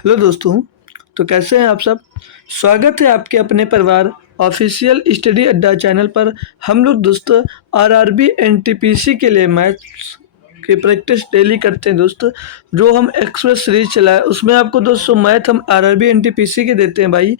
Hello दोस्तों। तो कैसे हैं आप सब। स्वागत है आपके अपने परिवार ऑफिशियल स्टडी अड्डा चैनल पर। हम लोग दोस्तों आरआरबी एनटीपीसी के लिए मैथ्स की प्रैक्टिस डेली करते हैं दोस्त। जो हम एक्सप्रेस सीरीज चलाए उसमें आपको दोस्तों मैथ हम आरआरबी एनटीपीसी के देते हैं भाई।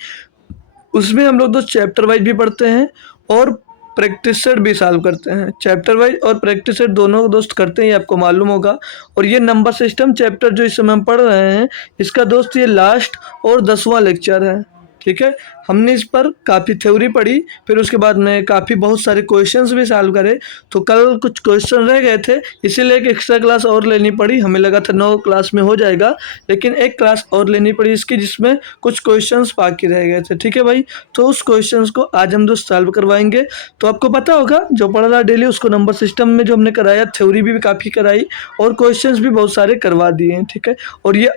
उसमें हम लोग दोस्त चैप्टर वाइज भी पढ़ते हैं और प्रैक्टिस सेट भी सॉल्व करते हैं। चैप्टर वाइज और प्रैक्टिस सेट दोनों दोस्त करते हैं, ये आपको मालूम होगा। और ये नंबर सिस्टम चैप्टर जो इस समय हम पढ़ रहे हैं, इसका दोस्त ये लास्ट और 10वां लेक्चर है। ठीक है, हमने इस पर काफ़ी थ्योरी पढ़ी, फिर उसके बाद में काफ़ी बहुत सारे क्वेश्चंस भी सॉल्व करे। तो कल कुछ क्वेश्चन रह गए थे, इसीलिए एक एक्स्ट्रा क्लास और लेनी पड़ी। हमें लगा था 9 क्लास में हो जाएगा, लेकिन एक क्लास और लेनी पड़ी इसकी, जिसमें कुछ क्वेश्चंस बाकी रह गए थे। ठीक है भाई, तो उस क्वेश्चंस को आज हम दोस्त सॉल्व करवाएंगे। तो आपको पता होगा जो पढ़ रहा डेली उसको नंबर सिस्टम में जो हमने कराया, थ्योरी भी काफ़ी कराई और क्वेश्चंस भी बहुत सारे करवा दिए हैं। ठीक है, और ये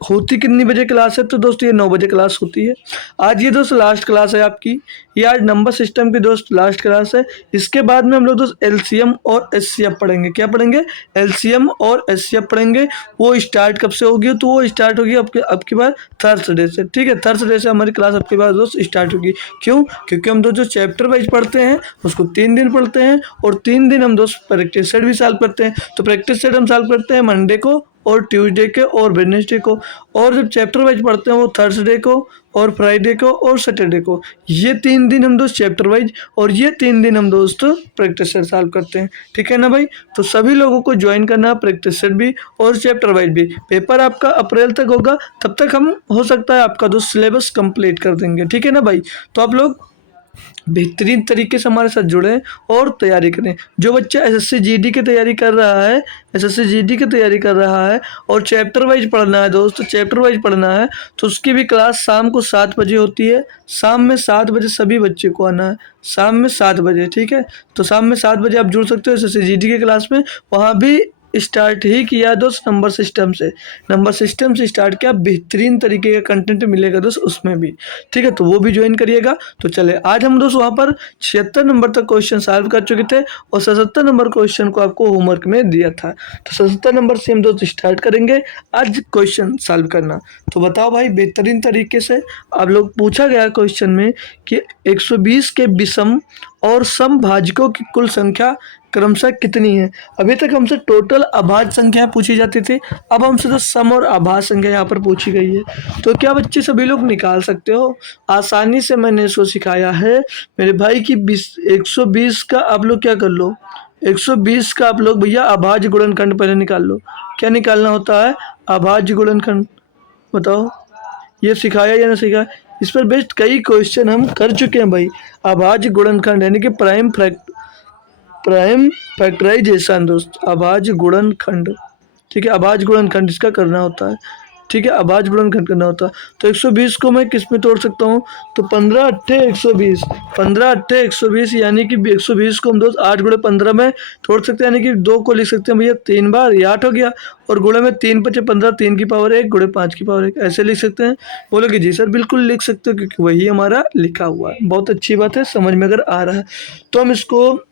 होती कितनी बजे क्लास है, तो दोस्त ये 9 बजे क्लास होती है। आज ये दोस्त लास्ट क्लास है आपकी, ये आज नंबर सिस्टम की दोस्त लास्ट क्लास है। इसके बाद में हम लोग दोस्त एलसीएम और एचसीएफ पढ़ेंगे। क्या पढ़ेंगे? एलसीएम और एचसीएफ पढ़ेंगे। वो स्टार्ट कब से होगी? तो वो स्टार्ट होगी आपकी बार थर्सडे से। ठीक है, थर्सडे से हमारी क्लास आपकी बार दोस्त स्टार्ट होगी। क्यों? क्योंकि हम दोस्त जो चैप्टर वाइज पढ़ते हैं उसको 3 दिन पढ़ते हैं और 3 दिन हम दोस्त प्रैक्टिस सेट भी सॉल्व करते हैं। तो प्रैक्टिस सेट हम सॉल्व करते हैं मंडे को और ट्यूसडे के और वेडनेसडे को, और जब चैप्टर वाइज पढ़ते हैं वो थर्सडे को और फ्राइडे को और सैटरडे को। ये 3 दिन हम दोस्त चैप्टर वाइज और ये 3 दिन हम दोस्त प्रैक्टिस सेट सॉल्व करते हैं। ठीक है ना भाई, तो सभी लोगों को ज्वाइन करना, प्रैक्टिस सेट भी और चैप्टर वाइज भी। पेपर आपका अप्रैल तक होगा, तब तक हम हो सकता है आपका दोस्त सिलेबस कंप्लीट कर देंगे। ठीक है ना भाई, तो आप लोग बेहतरीन तरीके से हमारे साथ जुड़ें और तैयारी करें। जो बच्चा एसएससी जीडी की तैयारी कर रहा है, एसएससी जीडी की तैयारी कर रहा है और चैप्टर वाइज पढ़ना है दोस्त, चैप्टर वाइज पढ़ना है, तो उसकी भी क्लास शाम को 7 बजे होती है। शाम में 7 बजे सभी बच्चे को आना है, शाम में 7 बजे। ठीक है, तो शाम में 7 बजे आप जुड़ सकते हो एसएससी जीडी की क्लास में। वहाँ भी स्टार्ट ही किया दोस्त नंबर सिस्टम से, नंबर सिस्टम से स्टार्ट किया। बेहतरीन तरीके का कंटेंट मिलेगा दोस्त उसमें भी। ठीक है, तो वो भी ज्वाइन करिएगा। तो चले, आज हम दोस्त वहाँ पर 76 नंबर तक क्वेश्चन सॉल्व कर चुके थे और 77 नंबर क्वेश्चन को आपको होमवर्क में दिया था। तो 77 नंबर से हम दोस्त स्टार्ट करेंगे आज क्वेश्चन सॉल्व करना। तो बताओ भाई, बेहतरीन तरीके से आप लोग पूछा गया क्वेश्चन में कि 120 के विषम और समभाजकों की कुल संख्या क्रमशः कितनी है। अभी तक हमसे टोटल अभाज्य संख्या पूछी जाती थी, अब हमसे तो सम और अभाज्य संख्या यहाँ पर पूछी गई है। तो क्या बच्चे सभी लोग निकाल सकते हो? आसानी से मैंने इसको सिखाया है मेरे भाई की 120 का आप लोग क्या कर लो, 120 का आप लोग भैया अभाज्य गुणनखंड पहले निकाल लो। क्या निकालना होता है? अभाज्य गुणनखंड। बताओ, ये सिखाया या ना सिखाया? इस पर बेस्ड कई क्वेश्चन हम कर चुके हैं भाई। अभाज्य गुणनखंड यानी कि प्राइम फैक्टराइजेशन दोस्त, अभाज्य गुणनखंड। ठीक है, अभाज्य गुणनखंड इसका करना होता है। ठीक है, अभाज्य गुणनखंड करना होता है। तो 120 को मैं किस में तोड़ सकता हूँ? तो 15 अट्ठे 120, 15 अट्ठे 120 यानी कि 120 को हम दोस्त 8 गुणे 15 में तोड़ सकते हैं, यानी कि 2 को लिख सकते हैं भैया 3 बार, ये 8 हो गया। और गुणे में 3 पचे 15, 3 की पावर 1 गुणे 5 की पावर 1, ऐसे लिख सकते हैं। बोलोगे जी सर बिल्कुल लिख सकते हो, क्योंकि वही हमारा लिखा हुआ है। बहुत अच्छी बात है, समझ में अगर आ रहा है तो। हम इसको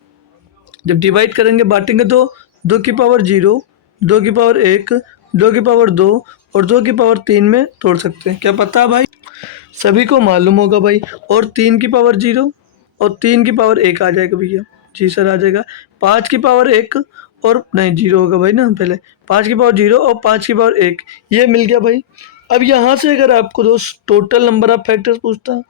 जब डिवाइड करेंगे, बांटेंगे तो 2 की पावर 0, 2 की पावर 1, 2 की पावर 2 और 2 की पावर 3 में तोड़ सकते हैं। क्या पता भाई? सभी को मालूम होगा भाई। और 3 की पावर 0 और 3 की पावर 1 आ जाएगा भैया। जी सर आ जाएगा। 5 की पावर 1 और नहीं 0 होगा भाई ना, पहले 5 की पावर 0 और 5 की पावर 1, ये मिल गया भाई। अब यहाँ से अगर आपको दोस्त टोटल नंबर ऑफ फैक्टर्स पूछता,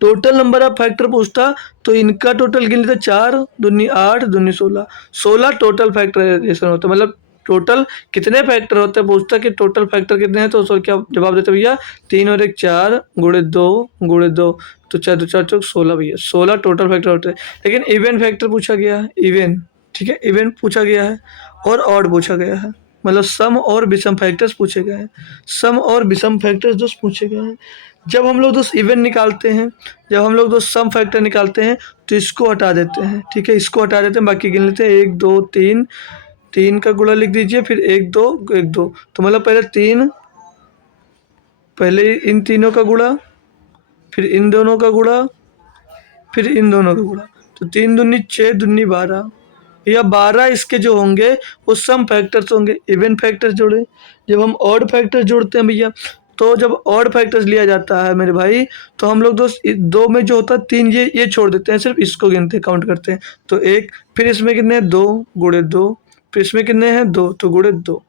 टोटल नंबर ऑफ फैक्टर पूछता, तो इनका टोटल गिन लेते। 4 दूनी 8 दूनी 16, 16 टोटल फैक्टराइजेशन होता है। मतलब टोटल कितने फैक्टर होते हैं पूछता कि टोटल फैक्टर कितने हैं। तो सर क्या जवाब देते भैया? 3 और 1 4 गुणे 2 गुणे 2, तो 4 2 4 चौक 16 भैया, 16 टोटल फैक्टर होते हैं। लेकिन इवन फैक्टर पूछा गया है, इवन। ठीक है, इवन पूछा गया है और ऑड पूछा गया है। मतलब सम और विषम फैक्टर्स पूछे गए हैं, सम और विषम फैक्टर्स दोस्त पूछे गए हैं। जब हम लोग दोस्त इवन निकालते हैं, जब हम लोग दोस्त सम फैक्टर निकालते हैं, तो इसको हटा देते हैं। ठीक है, इसको हटा देते हैं, बाकी गिन लेते हैं 1 2 3, 3 का गुणा लिख दीजिए, फिर 1 2 1 2। तो मतलब पहले 3, पहले इन तीनों का गुणा, फिर इन दोनों का गुणा, फिर इन दोनों का गुणा। तो 3 दूनी 6 दूनी 12, या 12 इसके जो होंगे वो सम फैक्टर्स होंगे। इवन फैक्टर्स जोड़े। जब हम ऑड फैक्टर्स जोड़ते हैं भैया, तो जब ऑड फैक्टर्स लिया जाता है मेरे भाई, तो हम लोग दोस्त दो में जो होता है 3 ये छोड़ देते हैं, सिर्फ इसको गिनते हैं, काउंट करते हैं। तो 1, फिर इसमें कितने हैं 2 गुणे 2, फिर इसमें कितने हैं 2 तो गुणे 2,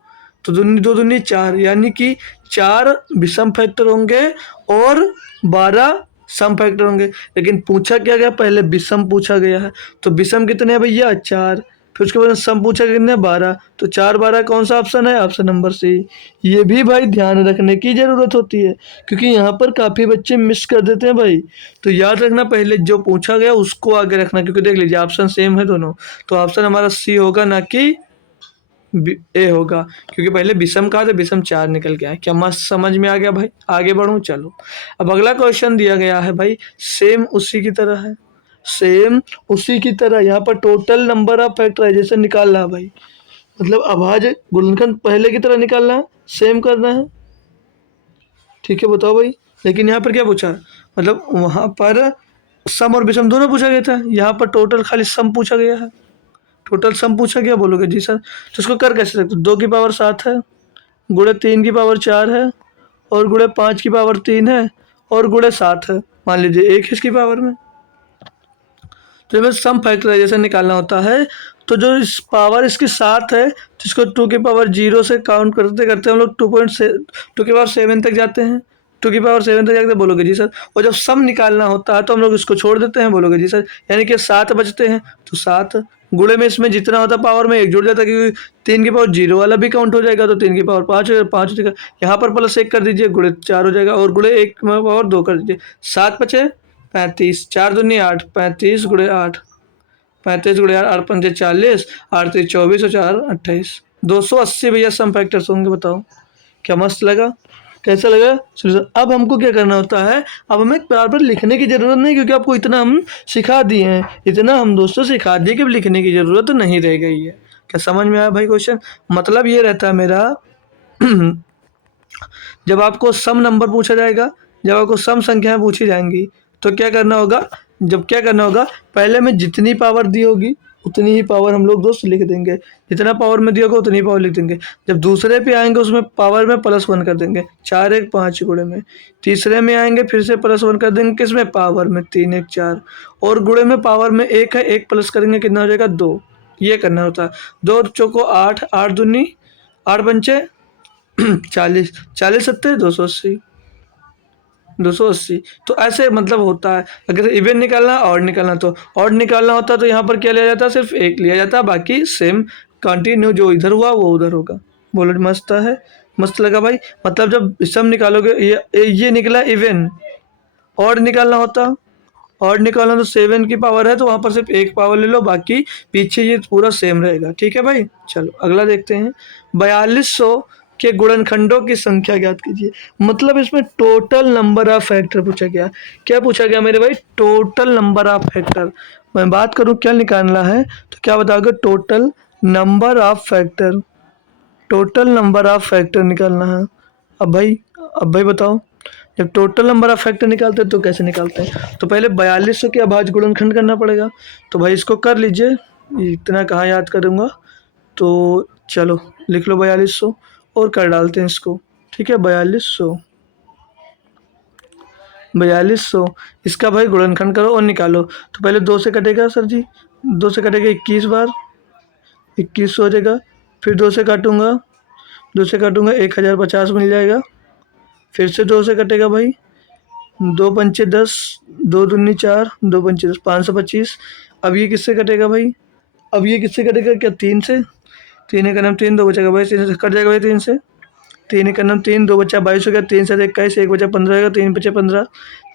तो दो दूनी 4, यानी कि 4 विषम फैक्टर होंगे और 12 सम फैक्टर होंगे। लेकिन पूछा क्या गया, पहले विषम पूछा गया है, तो विषम कितने हैं भैया 4, फिर उसके बाद सम पूछा कितने 12, तो 4 12 कौन सा ऑप्शन है, ऑप्शन नंबर सी। ये भी भाई ध्यान रखने की ज़रूरत होती है, क्योंकि यहाँ पर काफ़ी बच्चे मिस कर देते हैं भाई। तो याद रखना, पहले जो पूछा गया उसको आगे रखना, क्योंकि देख लीजिए ऑप्शन सेम है दोनों, तो ऑप्शन हमारा सी होगा, ना कि ए होगा, क्योंकि पहले विषम कहा था, विषम 4 निकल गया है। क्या मस्त समझ में आ गया भाई? आगे बढ़ूं, चलो। अब अगला क्वेश्चन दिया गया है भाई, सेम उसी की तरह है, सेम उसी की तरह। यहाँ पर टोटल नंबर ऑफ फैक्टराइजेशन निकालना है भाई, मतलब अभाज्य गुणनखंड पहले की तरह निकालना है, सेम करना है, ठीक है बताओ भाई। लेकिन यहाँ पर क्या पूछा, मतलब वहाँ पर सम और विषम दोनों पूछा गया था, यहाँ पर टोटल खाली सम पूछा गया है। टोटल सम पूछा गया, बोलोगे जी सर, तो इसको कर कैसे सकते, 2 की पावर 7 है, गुणे 3 की पावर 4 है, और गुणे 5 की पावर 3 है, और गुणे 7 है, मान लीजिए 1 है इसकी पावर में। तो हमें सम फैक्टराइजेशन निकालना होता है, तो जो इस पावर इसकी 7 है, जिसको 2 की पावर 0 से काउंट करते करते हम लोग 2 की पावर 7 तक जाते हैं, 2 की पावर 7 तक जाते, बोलोगे जी सर। और जब सम निकालना होता है तो हम लोग इसको छोड़ देते हैं, बोलोगे जी सर, यानी कि 7 बचते हैं, तो 7 गुणे में इसमें जितना होता है पावर में 1 जुड़ जाता है, क्योंकि 3 की पावर 0 वाला भी काउंट हो जाएगा, तो 3 की पावर 5 हो जाएगा, 5 हो जाएगा, यहाँ पर +1 कर दीजिए, गुणे 4 हो जाएगा, और गुणे 1 में पावर 2 कर दीजिए, 7 बचे 35, 4 दूनी 8, 35 गुणे 8, 35 गुणे 8, 8 पंजे 40, 8 3 24 और 4 28, 280 भैया सम फैक्टर्स होंगे, बताओ। क्या मस्त लगा, कैसा लगा सोल्यूशन? अब हमको क्या करना होता है, अब हमें बार बार लिखने की ज़रूरत नहीं, क्योंकि आपको इतना हम सिखा दिए हैं, इतना हम दोस्तों सिखा दिए कि अब लिखने की ज़रूरत नहीं रह गई है। क्या समझ में आया भाई क्वेश्चन? मतलब ये रहता है मेरा जब आपको सम नंबर पूछा जाएगा, जब आपको सम संख्याएं पूछी जाएंगी, तो क्या करना होगा, जब क्या करना होगा, पहले में जितनी पावर दी होगी उतनी ही पावर हम लोग दोस्त लिख देंगे, जितना पावर में दिया होगा उतनी ही पावर लिख देंगे। जब दूसरे पे आएंगे उसमें पावर में +1 कर देंगे, 4 1 5 गुणे में। तीसरे में आएंगे फिर से +1 कर देंगे, किसमें, पावर में, 3 1 4, और गुणे में पावर में 1 है, 1 प्लस करेंगे कितना हो जाएगा 2। ये करना होता है। 2 चौको 8, 8 दूनी 8 पंचे 40, 40 सत्ते 280, 280। तो ऐसे मतलब होता है। अगर इवन निकालना और निकालना, तो और निकालना होता है तो यहाँ पर क्या लिया जाता है, सिर्फ 1 लिया जाता है, बाकी सेम कंटिन्यू, जो इधर हुआ वो उधर होगा। बोलो मस्त है, मस्त लगा भाई। मतलब जब सम निकालोगे, ये निकला इवन, और निकालना होता, और निकालना तो 7 की पावर है, तो वहाँ पर सिर्फ 1 पावर ले लो, बाकी पीछे ये पूरा सेम रहेगा, ठीक है भाई। चलो अगला देखते हैं, 4200 के गुणनखंडों की संख्या ज्ञात कीजिए। मतलब इसमें टोटल नंबर ऑफ फैक्टर पूछा गया। क्या पूछा गया मेरे भाई, टोटल नंबर ऑफ फैक्टर। मैं बात करूँ क्या निकालना है, तो क्या बताओगे, total number of factor, total number of factor निकालना है। अब भाई बताओ, जब टोटल नंबर ऑफ फैक्टर निकालते हैं तो कैसे निकालते हैं, तो पहले 4200 के अभाज्य गुणनखंड करना पड़ेगा। तो भाई इसको कर लीजिए, इतना कहाँ याद करूँगा, तो चलो लिख लो 4200 और कर डालते हैं इसको, ठीक है। 4200 इसका भाई गुणनखंड करो और निकालो। तो पहले 2 से कटेगा सर जी, 2 से कटेगा 21 बार, 2100 हो जाएगा। फिर 2 से काटूंगा, 2 से काटूंगा 1050 मिल जाएगा। फिर से 2 से कटेगा भाई, 2 पंचे 10, 2 दूनी 4, 2 पंचे 10, 525। अब ये किससे कटेगा भाई, अब ये किससे कटेगा, क्या 3 से, 3 एक नाम 3, 2 बचेगा भाई, 3 से कट जाएगा भाई, 3 से, 3 एक नाम 3, 2 बचा 22 हो गया, 3 से 21, 1 बचा 15 होगा, 3 बचे 15,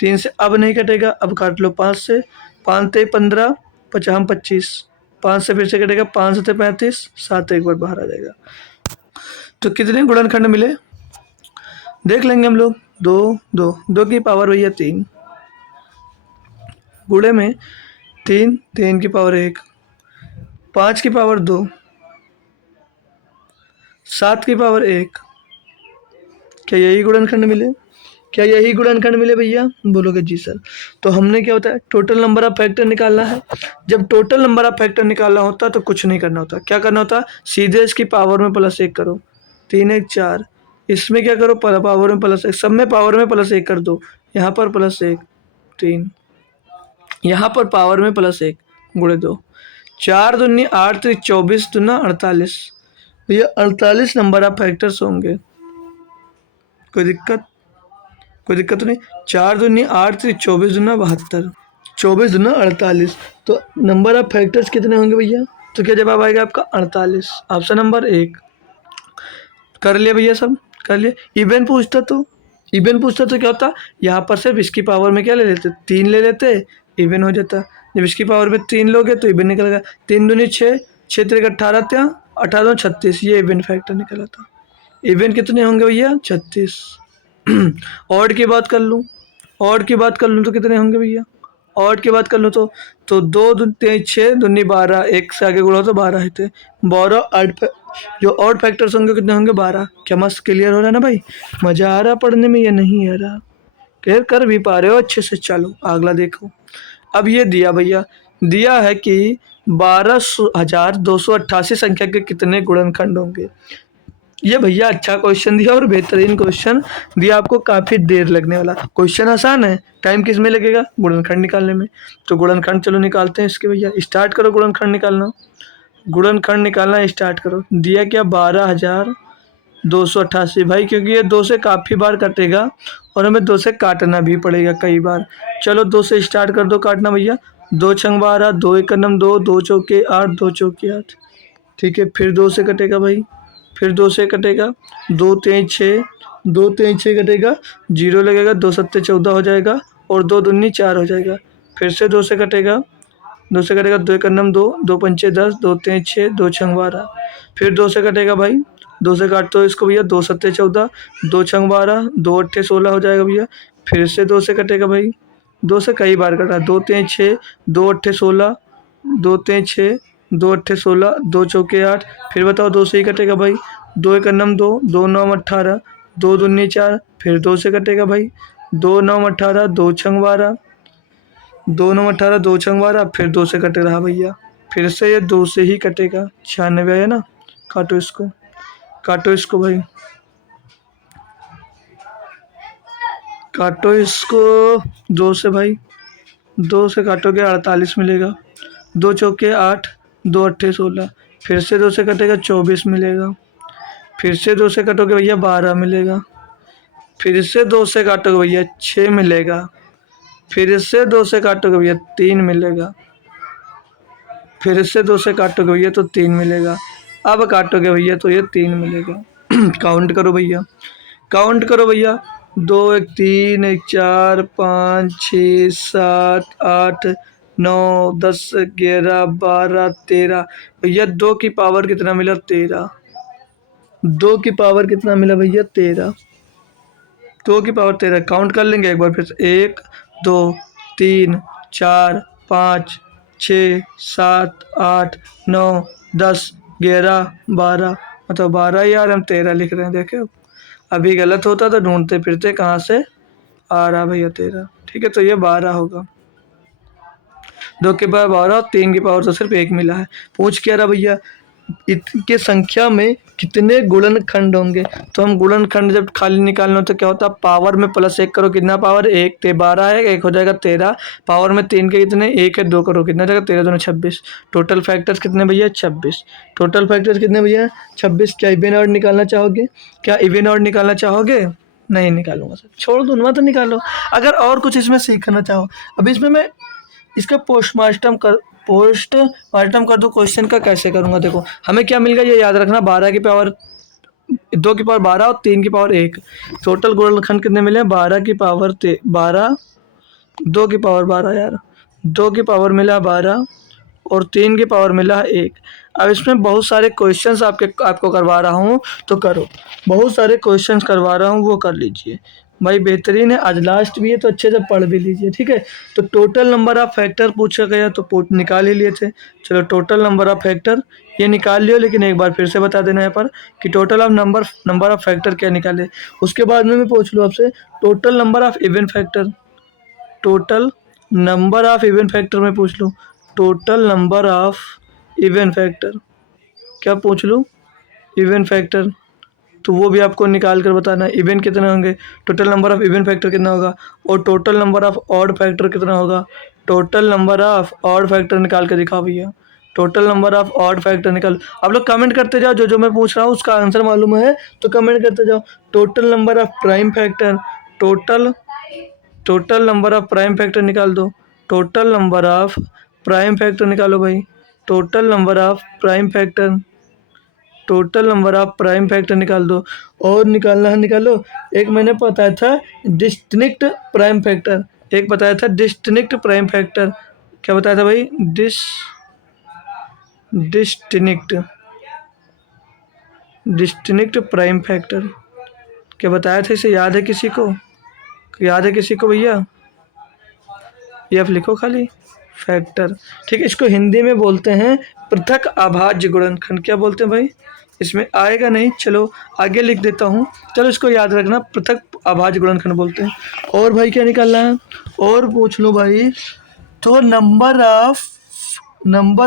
3 से अब नहीं कटेगा, अब काट लो 5 से, 5 से 15, 50 25, 5 से फिर से कटेगा, 5 से 35, 7 एक बार बाहर आ जाएगा। तो कितने गुणनखंड मिले देख लेंगे हम लोग, 2 2, 2 की पावर भैया 3, गुणे में 3, 3 की पावर 1, 5 की पावर 2, 7 की पावर 1। क्या यही गुणनखंड मिले, क्या यही गुणनखंड मिले भैया, बोलोगे जी सर। तो हमने क्या होता है, टोटल नंबर ऑफ फैक्टर निकालना है। जब टोटल नंबर ऑफ फैक्टर निकालना होता है तो कुछ नहीं करना होता, क्या करना होता है, सीधे इसकी पावर में +1 करो, 3 1 4, इसमें क्या करो, पावर में +1, सब में पावर में +1 कर दो। यहाँ पर +1 3, यहाँ पर पावर में +1 गुणे 2, 4 दूनी 8, 24 दूना 48। भैया 48 नंबर ऑफ फैक्टर्स होंगे। कोई दिक्कत? कोई दिक्कत तो नहीं। 4 दूनी 8, 24 दूना 72, 24 दूना 48। तो नंबर ऑफ फैक्टर्स कितने होंगे भैया? तो क्या जवाब आएगा आपका 48, ऑप्शन नंबर 1। कर लिया भैया, सब कर लिया। इवन पूछता तो क्या होता, यहाँ पर सिर्फ इसकी पावर में क्या ले लेते, 3 ले लेते, इवन हो जाता। जब इसकी पावर में 3 लोगे तो इवन निकल गया। 3 दूनी 6, 6 3 18, त्या 18 36, ये इवन फैक्टर निकला था। इवन कितने होंगे भैया? 36। ऑड की बात कर लूँ, ऑड की बात कर लूँ तो कितने होंगे भैया? ऑड की बात कर लूँ तो 2 दूनी 6, दूनी 12, 1 से आगे गुणा तो 12 ही थे। 12 जो ऑड फैक्टर्स होंगे कितने होंगे? 12। क्या मस्त क्लियर हो रहा है ना भाई? मजा आ रहा पढ़ने में या नहीं आ रहा? क्लियर कर भी पा रहे हो अच्छे से? चलो अगला देखो। अब ये दिया भैया, दिया है कि 12,288 संख्या के कितने गुणनखंड होंगे। ये भैया अच्छा क्वेश्चन दिया और बेहतरीन क्वेश्चन दिया, आपको काफ़ी देर लगने वाला। क्वेश्चन आसान है, टाइम किस में लगेगा? गुणनखंड निकालने में। तो गुणनखंड चलो निकालते हैं इसके भैया। स्टार्ट करो गुणनखंड निकालना, गुणनखंड निकालना स्टार्ट करो। दिया क्या? 12,288 भाई, क्योंकि ये 2 से काफ़ी बार कटेगा और हमें 2 से काटना भी पड़ेगा कई बार। चलो 2 से स्टार्ट कर दो काटना भैया। 2 छंग 12, 2 एक नम 2, 2 चौके 8, 2 चौके 8। ठीक है, फिर 2 से कटेगा भाई, फिर 2 से कटेगा, 2 3 6, 2 3 6 कटेगा, 0 लगेगा, 2 सत्ते 14 हो जाएगा और 2 दूनी 4 हो जाएगा। फिर से 2 से कटेगा, 2 से कटेगा, 2 एक नम 2, 2 पंचे 10, 2 3 6, 2 छंग 12। फिर 2 से कटेगा भाई, 2 से काटते हो इसको भैया, 2 सत्ते 14, 2 छंग 12, 2 अट्ठे 16 हो जाएगा भैया। फिर से 2 से कटेगा भाई, 2 से कई बार कटा, 2 3 6, 2 अट्ठे 16, 2 3 6, 2 अट्ठे 16, 2 चौके 8। फिर बताओ 2 से ही कटेगा भाई, 2 एक नम 2, 2 9 18, 2 दूनी 4। फिर 2 से कटेगा भाई, 2 9 18, 2 छंग 12, 2 9 18, 2 छंग 12। फिर 2 से कट रहा भैया, फिर से ये 2 से ही कटेगा। 96 आया ना? काटो इसको, काटो इसको भाई, काटो इसको 2 से भाई, 2 से काटोगे 48 मिलेगा। 2 चौके 8, 2 अट्ठे 16। फिर से 2 से कटेगा 24 मिलेगा। फिर से 2 से कटोगे भैया 12 मिलेगा। फिर से 2 से काटोगे भैया 6 मिलेगा। फिर से 2 से काटोगे भैया 3 मिलेगा। फिर से 2 से काटोगे भैया तो 3 मिलेगा। अब काटोगे भैया तो ये 3 मिलेगा। काउंट करो भैया, काउंट करो भैया। 2 1 3 1 4 5 6 7 8 9 10 11 12 13। भैया 2 की पावर कितना मिला? 13। 2 की पावर कितना मिला भैया? 13। 2 की पावर 13। काउंट कर लेंगे एक बार फिर से, 1 2 3 4 5 6 7 8 9 10 11 12। मतलब 12 यार, हम 13 लिख रहे हैं। देखे अभी गलत होता तो ढूंढते फिरते कहाँ से आ रहा भैया 13। ठीक है, तो ये 12 होगा। 2 की पावर 12 और 3 की पावर तो सिर्फ 1 मिला है। पूछ क्या रहा भैया, इनके संख्या में कितने गुणनखंड होंगे? तो हम गुणनखंड जब खाली निकालना हो तो क्या होता है, पावर में +1 करो, कितना पावर? 1 ते 12 है, 1 हो जाएगा 13। पावर में 3 के कितने? 1 है, 2 करो, कितना हो जाएगा? 13 दूनी 26। टोटल फैक्टर्स कितने भैया? 26। टोटल फैक्टर्स कितने भैया? 26। क्या इवन ऑड निकालना चाहोगे? क्या इवन ऑड निकालना चाहोगे? नहीं निकालूंगा सर, छोड़ दूँ, मत निकालो। अगर और कुछ इसमें सीखना चाहो, अब इसमें मैं इसका पोस्टमार्टम कर दो क्वेश्चन का, कैसे करूंगा देखो। हमें क्या मिल गया ये याद रखना, 12 की पावर 2 की पावर 12 और 3 की पावर 1। टोटल गुणनखंड कितने मिले? 12 की पावर 12, 2 की पावर 12 यार, 2 की पावर मिला 12 और 3 की पावर मिला 1। अब इसमें बहुत सारे क्वेश्चंस आपको करवा रहा हूँ, तो करो। बहुत सारे क्वेश्चंस करवा रहा हूँ, वो कर लीजिए भाई, बेहतरीन है। आज लास्ट भी है तो अच्छे से पढ़ भी लीजिए, ठीक है। तो टोटल नंबर ऑफ फैक्टर पूछा गया तो निकाल ही लिए थे। चलो टोटल नंबर ऑफ फैक्टर ये निकाल लियो, लेकिन एक बार फिर से बता देना यहाँ पर कि total of number of factor क्या निकाले। उसके बाद में मैं पूछ लूँ आपसे total number of even factor, total number of even factor में पूछ लूँ, total number of even factor क्या पूछ लूँ? इवन फैक्टर तो वो भी आपको निकाल कर बताना है। इवन कितने होंगे, total number of even factor कितना होगा, और total number of odd factor कितना होगा। Total number of odd factor निकाल के दिखाओ भैया, total number of odd factor निकाल। आप लोग कमेंट करते जाओ, जो जो मैं पूछ रहा हूँ उसका आंसर मालूम है तो कमेंट करते जाओ। Total number of prime factor, total number of prime factor निकाल दो। Total number of prime factor निकालो भाई, total number of prime factor, total number of prime factor निकाल दो। और निकालना है निकालो। एक मैंने बताया था डिस्टिंक्ट प्राइम फैक्टर, एक बताया था डिस्टिंक्ट प्राइम फैक्टर। क्या बताया था भाई, डिस्टिंक्ट डिस्टिंक्ट प्राइम फैक्टर क्या बताया था, इसे याद है किसी को, याद है किसी को भैया। ये आप लिखो खाली फैक्टर, ठीक है। इसको हिंदी में बोलते हैं पृथक अभाज्य गुणनखंड। क्या बोलते हैं भाई, इसमें आएगा नहीं, चलो आगे लिख देता हूँ, चलो इसको याद रखना, पृथक अभाज्य गुणनखंड बोलते हैं। और भाई क्या निकालना है, और पूछ लो भाई। तो number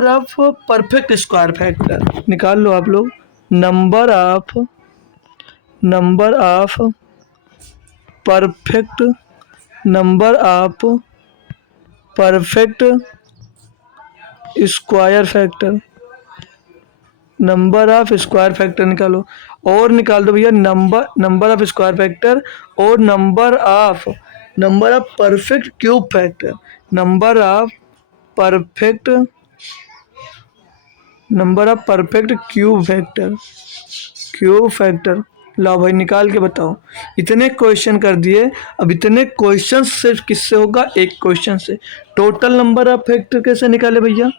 of perfect square factor निकाल लो आप लोग। Number of perfect number of perfect square factor, number of square factor निकालो। और निकाल दो भैया नंबर ऑफ स्क्वायर फैक्टर, और number of perfect cube factor, perfect number of perfect cube factor लाओ भाई निकाल के बताओ। इतने क्वेश्चन कर दिए, अब इतने क्वेश्चन सिर्फ किससे होगा, एक क्वेश्चन से। टोटल नंबर ऑफ फैक्टर कैसे निकाले भैया,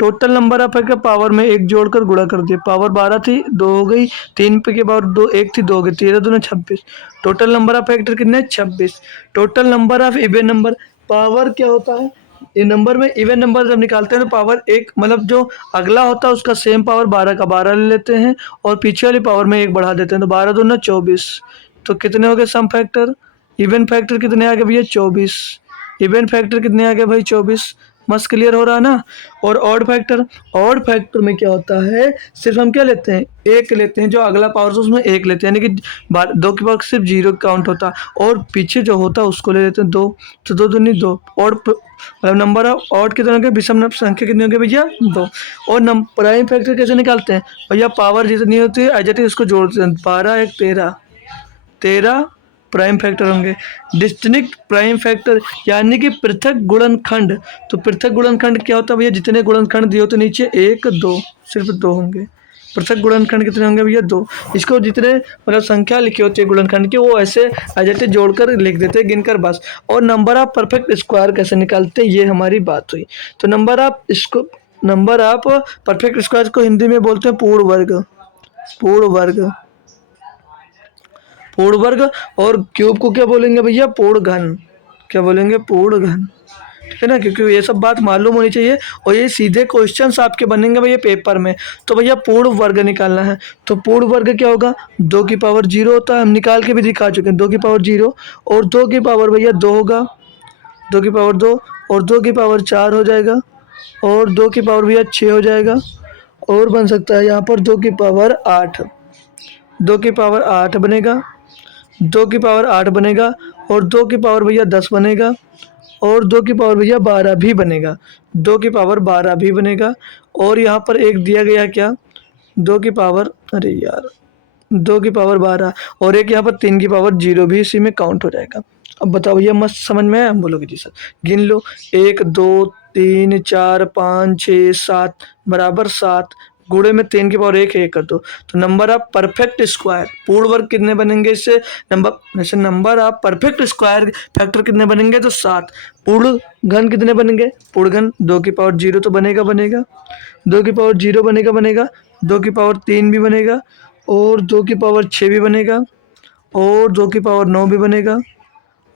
total number of factor power में एक जोड़कर गुणा कर दिए, पावर 12 थी 2 हो गई, 3 पे के पावर 2 1 थी 2 हो गई, 13 दूनी 26। टोटल नंबर ऑफ फैक्टर कितने 26। Total number of even number, power क्या होता है, ये नंबर में इवन नंबर जब निकालते हैं तो पावर एक मतलब जो अगला होता है उसका सेम पावर 12 का 12 ले लेते हैं, और पीछे वाली पावर में एक बढ़ा देते हैं, तो 12 दूना 24। तो कितने हो गए सम फैक्टर, इवन फैक्टर कितने आ गए भैया 24, इवन फैक्टर कितने आ गए भाई 24। मस्त क्लियर हो रहा है ना। और ऑड फैक्टर में क्या होता है, सिर्फ हम क्या लेते हैं, एक लेते हैं, जो अगला पावर से उसमें एक लेते हैं, यानी कि 2 की पावर सिर्फ 0 काउंट होता है, और पीछे जो होता है उसको ले लेते हैं 2, तो 2 दूनी 2। और मतलब नंबर ऑफ ऑड कितने होंगे, विषम संख्या कितनी होंगे भैया 2। और प्राइम फैक्टर कैसे निकालते हैं भैया, पावर जितनी होती है एज इट इज उसको जोड़ते हैं, 12 1 13 प्राइम फैक्टर होंगे। डिस्टिंक्ट प्राइम फैक्टर यानी कि पृथक गुणनखंड, तो पृथक गुणनखंड क्या होता है भैया, जितने गुणनखंड दिए होते नीचे 1 2 सिर्फ 2 होंगे। पृथक गुणनखंड कितने होंगे भैया 2। इसको जितने मतलब संख्या लिखी होती है गुणनखंड की वो ऐसे ऐसे जोड़कर लिख देते हैं गिनकर बस। और नंबर ऑफ परफेक्ट स्क्वायर कैसे निकालते हैं ये हमारी बात हुई। तो नंबर ऑफ परफेक्ट स्क्वायर को हिंदी में बोलते हैं पूर्ण वर्ग। और क्यूब को क्या बोलेंगे भैया, पूर्ण घन। क्या बोलेंगे, पूर्ण घन, ठीक है ना, क्योंकि ये सब बात मालूम होनी चाहिए, और ये सीधे क्वेश्चंस आपके बनेंगे भैया पेपर में। तो भैया पूर्ण वर्ग निकालना है, तो पूर्ण वर्ग क्या होगा, 2 की पावर 0 होता है, हम निकाल के भी दिखा चुके हैं, 2 की पावर 0, और 2 की पावर भैया 2 होगा, 2 की पावर 2, और 2 की पावर 4 हो जाएगा, और 2 की पावर भैया 6 हो जाएगा, और बन सकता है यहाँ पर 2 की पावर 8, 2 की पावर 8 बनेगा, 2 की पावर 8 बनेगा, और 2 की पावर भैया 10 बनेगा, और 2 की पावर भैया 12 भी बनेगा, 2 की पावर 12 भी बनेगा। और यहाँ पर एक दिया गया क्या, 2 की पावर, अरे यार 2 की पावर 12, और एक यहाँ पर 3 की पावर 0 भी इसी में काउंट हो जाएगा। अब बताओ भैया मस्त समझ में आया, हम बोलोगे जी सर। गिन लो, 1 2 3 4 5 6 7 बराबर 7, गुणे में 3 की पावर 1 1 कर दो, तो नंबर ऑफ परफेक्ट स्क्वायर पूर्ण वर्ग कितने बनेंगे इससे, number of perfect square factor कितने बनेंगे, तो 7। पूर्ण घन कितने बनेंगे, पूर्ण घन 2 की पावर 0 तो बनेगा, 2 की पावर 0 बनेगा, 2 की पावर 3 भी बनेगा, और 2 की पावर 6 भी बनेगा, और 2 की पावर 9 भी बनेगा,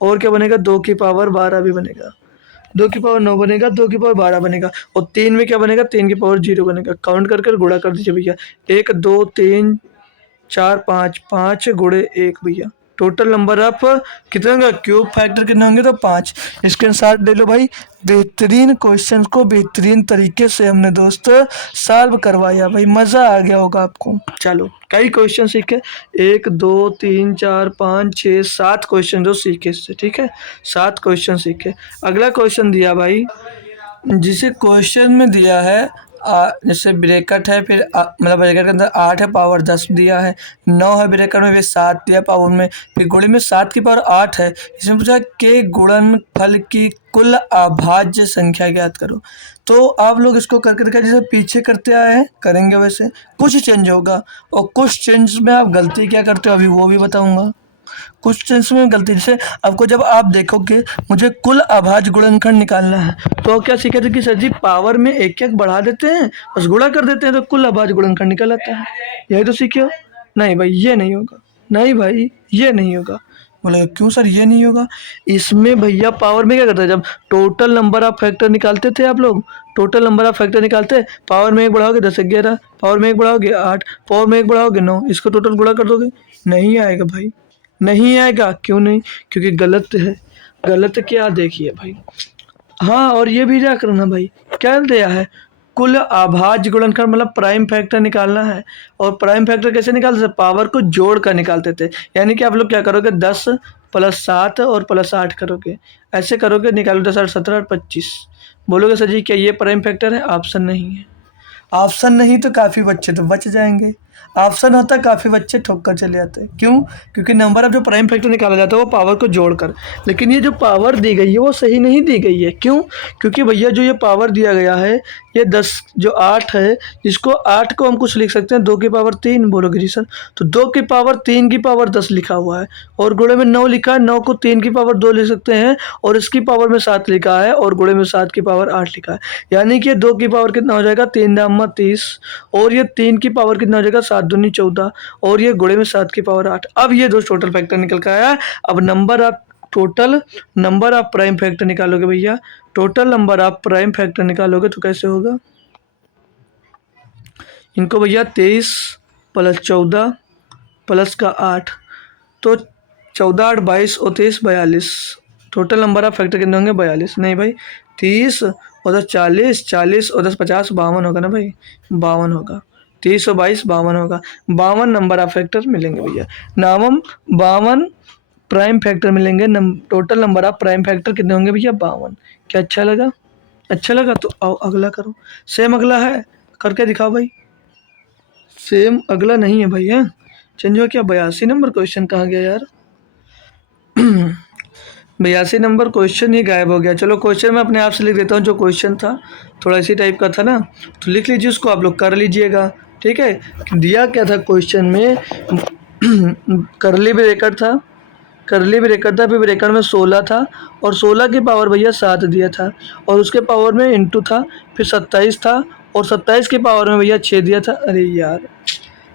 और क्या बनेगा, 2 की पावर 12 भी बनेगा, 2 की पावर 9 बनेगा, 2 की पावर 12 बनेगा, और 3 में क्या बनेगा, 3 की पावर 0 बनेगा। काउंट कर गुणा कर दीजिए भैया, 1 2 3 4 5 5 गुणे 1 भैया, टोटल नंबर ऑफ कितने होंगे, क्यूब फैक्टर कितने होंगे, तो 5। स्क्रीनशॉट ले लो भाई। बेहतरीन क्वेश्चन को बेहतरीन तरीके से हमने दोस्त सॉल्व करवाया भाई, मज़ा आ गया होगा आपको। चलो कई क्वेश्चन सीखे, 1 2 3 4 5 6 7 क्वेश्चन जो सीखे इससे, ठीक है, 7 क्वेश्चन सीखे। अगला क्वेश्चन दिया भाई, जिसे क्वेश्चन में दिया है जैसे ब्रैकेट है, फिर मतलब ब्रैकेट के अंदर 8 है, पावर 10 दिया है, 9 है ब्रैकेट में, फिर 7 दिया पावर में, फिर गुणे में 7 की पावर 8 है। इसमें पूछा के गुणनफल की कुल अभाज्य संख्या ज्ञात करो। तो आप लोग इसको करके दिखा, जैसे पीछे करते आए हैं करेंगे वैसे, कुछ चेंज होगा और कुछ चेंज में आप गलती क्या करते हो अभी वो भी बताऊंगा। कुछ चेंज में गलती, जैसे आपको जब आप देखोगे मुझे कुल अभाज्य गुणनखंड निकालना है, तो क्या सीखे थे कि सर जी पावर में एक एक बढ़ा देते हैं, बस गुणा कर देते हैं तो कुल अभाज्य गुणनखंड निकल आता है। यही तो सीखे हो। नहीं भाई ये नहीं होगा, नहीं भाई ये नहीं होगा। बोले क्यों सर ये नहीं होगा, इसमें भैया पावर में क्या करते हैं, जब टोटल नंबर ऑफ फैक्टर निकालते थे आप लोग, टोटल नंबर ऑफ फैक्टर निकालते, पावर में एक बढ़ाओगे 10 11, पावर में एक बढ़ाओगे 8, पावर में एक बढ़ाओगे 9, इसको टोटल गुणा कर दोगे, नहीं आएगा भाई, नहीं आएगा। क्यों नहीं, क्योंकि गलत है। गलत क्या, देखिए भाई, हाँ और ये भी क्या करना भाई, क्या दिया है, कुल अभाज्य गुणनखंड मतलब प्राइम फैक्टर निकालना है। और प्राइम फैक्टर कैसे निकालते थे, पावर को जोड़ कर निकालते थे। यानी कि आप लोग क्या करोगे, 10 + 7 और +8 करोगे, ऐसे करोगे, निकालो 10 8 17 और 25। बोलोगे सर जी क्या ये प्राइम फैक्टर है, ऑप्शन नहीं है। ऑप्शन नहीं तो काफ़ी बच्चे तो बच जाएंगे, ऑप्शन होता है काफ़ी बच्चे ठोक कर चले जाते हैं। क्यों, क्योंकि नंबर ऑफ जो प्राइम फैक्टर निकाला जाता है वो पावर को जोड़कर, लेकिन ये जो पावर दी गई है वो सही नहीं दी गई है। क्यों, क्योंकि भैया जो ये पावर दिया गया है ये 10 जो 8 है, इसको 8 को हम कुछ लिख सकते हैं 2 की पावर 3, बोलोगे जी सर, तो 2 की पावर 3 की पावर 10 लिखा हुआ है, और गुणे में 9 लिखा है, 9 को 3 की पावर 2 लिख सकते हैं, और इसकी पावर में 7 लिखा है, और गुणे में 7 की पावर 8 लिखा है। यानी कि 2 की पावर कितना हो जाएगा, 3 दाम 30, और ये 3 की पावर कितना हो जाएगा, 7 दूनी 14, और ये गुणे में 7 की पावर 8। अब ये दो टोटल फैक्टर निकल कर आया। अब total number of prime factor निकालोगे भैया, total number of prime factor निकालोगे तो कैसे होगा, इनको भैया 23 + 14 प्लस का 8, तो 14 8 22 और 23 42। टोटल नंबर ऑफ फैक्टर कितने होंगे, 42। नहीं भाई 30 और 10 40, 40 और 10 50 52 होगा ना भाई, 52 होगा, 30 और 22 52 होगा, 52 नंबर ऑफ फैक्टर मिलेंगे भैया। नामम 52 प्राइम फैक्टर मिलेंगे। Total number of prime factor कितने होंगे भैया, 52। क्या अच्छा लगा, अच्छा लगा तो आओ अगला करो। सेम अगला है, करके दिखाओ भाई। सेम अगला नहीं है भाई, है चेंज हो क्या, 82 नंबर क्वेश्चन कहाँ गया यार 82 नंबर क्वेश्चन ही गायब हो गया। चलो क्वेश्चन मैं अपने आप से लिख देता हूँ, जो क्वेश्चन था थोड़ा इसी टाइप का था ना, तो लिख लीजिए उसको, आप लोग कर लीजिएगा, ठीक है। दिया क्या था क्वेश्चन में करली ब्रैकेट था, करली ब्रैकेट था, फिर ब्रैकेट में 16 था, और 16 की पावर भैया 7 दिया था, और उसके पावर में इंटू था, फिर 27 था, और 27 की पावर में भैया 6 दिया था। अरे यार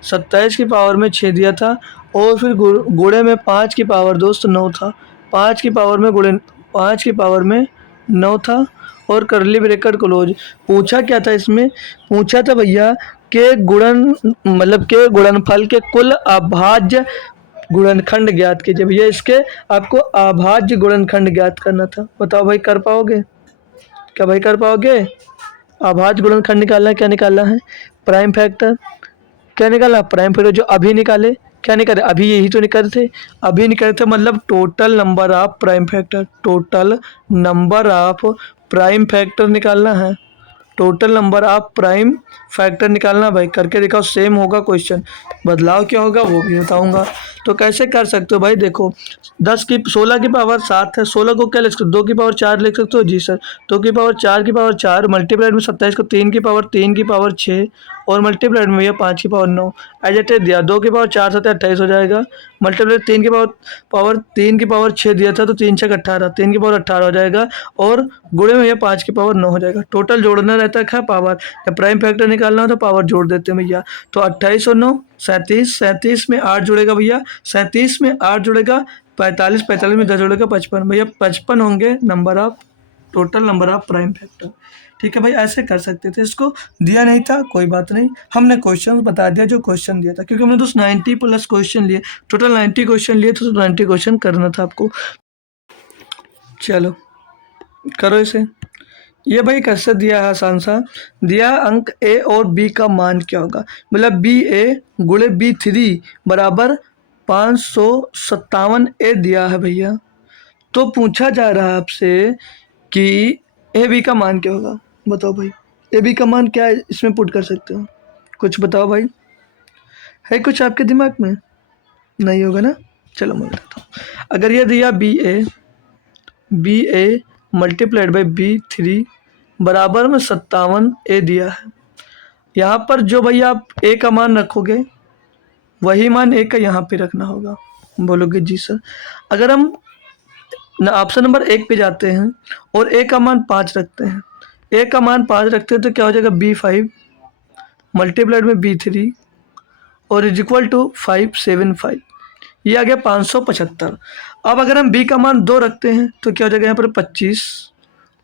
27 की पावर में 6 दिया था, और फिर गुणे में 5 की पावर दोस्त 9 था, 5 की पावर में गुणे 5 की पावर में 9 था, और करली ब्रैकेट क्लोज। पूछा क्या था इसमें, पूछा था भैया के गुणन मतलब के गुणनफल के कुल अभाज्य गुणनखंड ज्ञात कीजिए। भैया इसके आपको अभाज्य गुणनखंड ज्ञात करना था, बताओ भाई कर पाओगे, क्या भाई कर पाओगे। अभाज्य गुणनखंड निकालना है, क्या निकालना है, प्राइम फैक्टर, क्या निकाला प्राइम फैक्टर, जो अभी निकाले, क्या निकाले अभी, यही तो निकाले थे, अभी निकाले थे, मतलब total number of prime factor, total number of prime factor निकालना है, total number of prime factor निकालना। भाई करके दिखाओ, सेम होगा क्वेश्चन, बदलाव क्या होगा वो भी बताऊंगा। तो कैसे कर सकते हो भाई, देखो 16 की पावर 7 है, 16 को क्या लिख सकते हो, 2 की पावर 4 लिख सकते हो जी सर, 2 की पावर 4 की पावर 4 मल्टीप्लाइड में 27 को 3 की पावर 6, और मल्टीप्लाइड में भैया 5 की पावर 9, एजेटेड दिया, 2 की पावर 4 7 28 हो जाएगा, मल्टीप्लाइड 3 की3 की पावर 6 दिया था, तो 3 6 18, 3 की पावर 18 हो जाएगा, और गुणे में भैया 5 की पावर 9 हो जाएगा। टोटल जोड़ना रहता है, क्या पावर, जब प्राइम फैक्टर निकालना हो तो पावर जोड़ देते हैं भैया। तो 28 और 9 37, 37 में 8 जुड़ेगा भैया, 37 में 8 जुड़ेगा, 45 45 में 10 जुड़ेगा 55, भैया 55 होंगे number of total number of prime factor. ठीक है भाई, ऐसे कर सकते थे। इसको दिया नहीं था, कोई बात नहीं, हमने क्वेश्चन बता दिया जो क्वेश्चन दिया था, क्योंकि हमने दोस्त 90 प्लस क्वेश्चन लिए, टोटल 90 क्वेश्चन लिए, तो 90 क्वेश्चन करना था आपको। चलो करो इसे। ये भाई कैसे दिया है, आसान सा दिया। अंक ए और बी का मान क्या होगा, मतलब बी ए गुणे बी थ्री बराबर 557 ए दिया है भैया। तो पूछा जा रहा है आपसे कि ए बी का मान क्या होगा, बताओ भाई। ए बी का मान क्या है, इसमें पुट कर सकते हो, कुछ बताओ भाई, है कुछ आपके दिमाग में? नहीं होगा ना, चलो मैं बताता हूँ। अगर ये दिया b a multiplied by b three बराबर में 57 ए दिया है, यहाँ पर जो भैया आप ए का मान रखोगे वही मान ए का यहाँ पे रखना होगा। बोलोगे जी सर। अगर हम ऑप्शन नंबर 1 पे जाते हैं और ए का मान 5 रखते हैं, ए का मान 5 रखते हैं तो क्या हो जाएगा, B5 मल्टीप्लाइड में B3 और इज इक्वल टू 575, ये आ गया 575। अब अगर हम बी का मान 2 रखते हैं तो क्या हो जाएगा, यहाँ पर 25